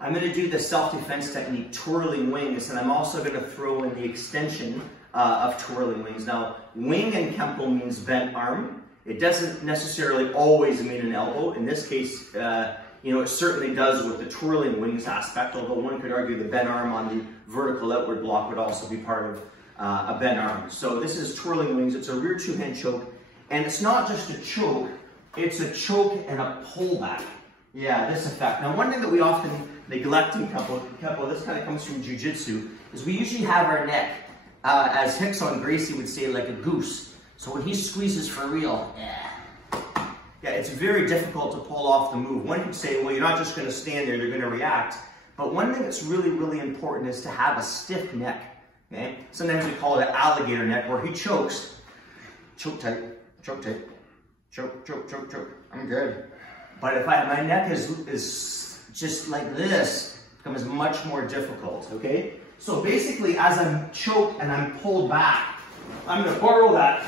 I'm going to do the self-defense technique, twirling wings, and I'm also going to throw in the extension of twirling wings. Now, wing in Kenpo means bent arm. It doesn't necessarily always mean an elbow. In this case, it certainly does with the twirling wings aspect, although one could argue the bent arm on the vertical outward block would also be part of a bent arm. So this is twirling wings. It's a rear two-hand choke, and it's not just a choke, it's a choke and a pullback. Yeah, this effect. Now, one thing that we often neglect in Kenpo, this kind of comes from Jiu-Jitsu, is we usually have our neck, as Hickson Gracie would say, like a goose. So when he squeezes for real, yeah, it's very difficult to pull off the move. One could say, well, you're not just going to stand there, you're going to react. But one thing that's really, really important is to have a stiff neck. Okay? Sometimes we call it an alligator neck, where he chokes. Choke tight, choke tight, choke, choke, choke, choke. I'm good. But if my neck is just like this, it becomes much more difficult, okay? So basically, as I'm choked and I'm pulled back, I'm gonna borrow that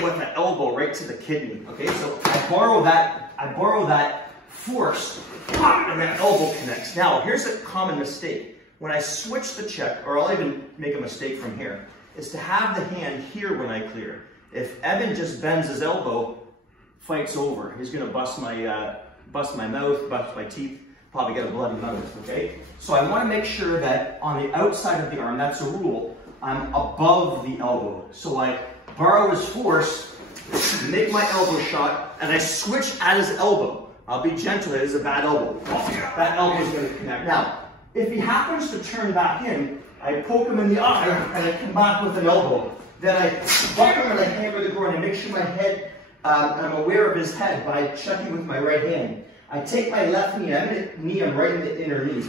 with the elbow right to the kidney, okay? So I borrow that force, and that elbow connects. Now, here's a common mistake. When I switch the check, or I'll even make a mistake from here, is to have the hand here when I clear. If Evan just bends his elbow, fight's over. He's gonna bust my mouth, bust my teeth, probably get a bloody mouth, okay? So I wanna make sure that on the outside of the arm, that's a rule, I'm above the elbow. So I borrow his force, make my elbow shot, and I switch at his elbow. I'll be gentle, it is a bad elbow. That elbow's gonna connect. Now, if he happens to turn back in, I poke him in the eye, and I come back with an elbow. Then I buck him and I hammer the groin. I make sure my head, I'm aware of his head by checking with my right hand. I take my left knee, I'm right in the inner knee.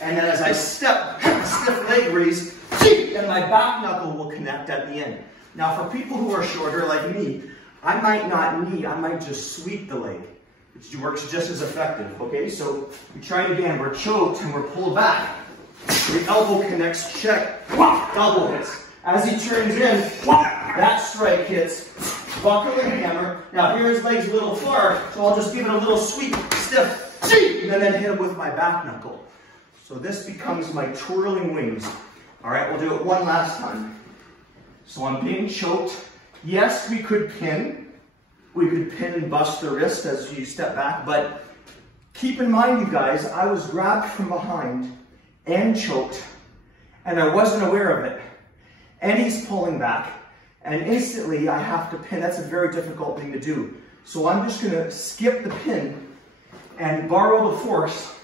And then as I step, stiff leg raise, and my back knuckle will connect at the end. Now for people who are shorter like me, I might not knee, I might just sweep the leg. It works just as effective, okay? So we try it again, we're choked and we're pulled back. The elbow connects, check, elbow hits. As he turns in, that strike hits, buckle and hammer. Now here his leg's a little far, so I'll just give it a little sweep, stiff, and then hit him with my back knuckle. So this becomes my twirling wings. All right, we'll do it one last time. So I'm being choked. Yes, we could pin. We could pin and bust the wrist as you step back, but keep in mind, you guys, I was grabbed from behind and choked, and I wasn't aware of it. And he's pulling back, and instantly I have to pin. That's a very difficult thing to do. So I'm just gonna skip the pin and borrow the force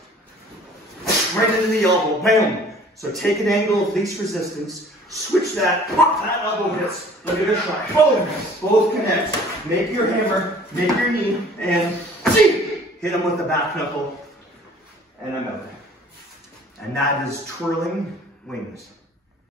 right into the elbow, bam. So take an angle of least resistance, switch that elbow hits, look at this shot, boom, both connect. Make your hammer, make your knee, and hit him with the back knuckle, and I'm out. And that is twirling wings.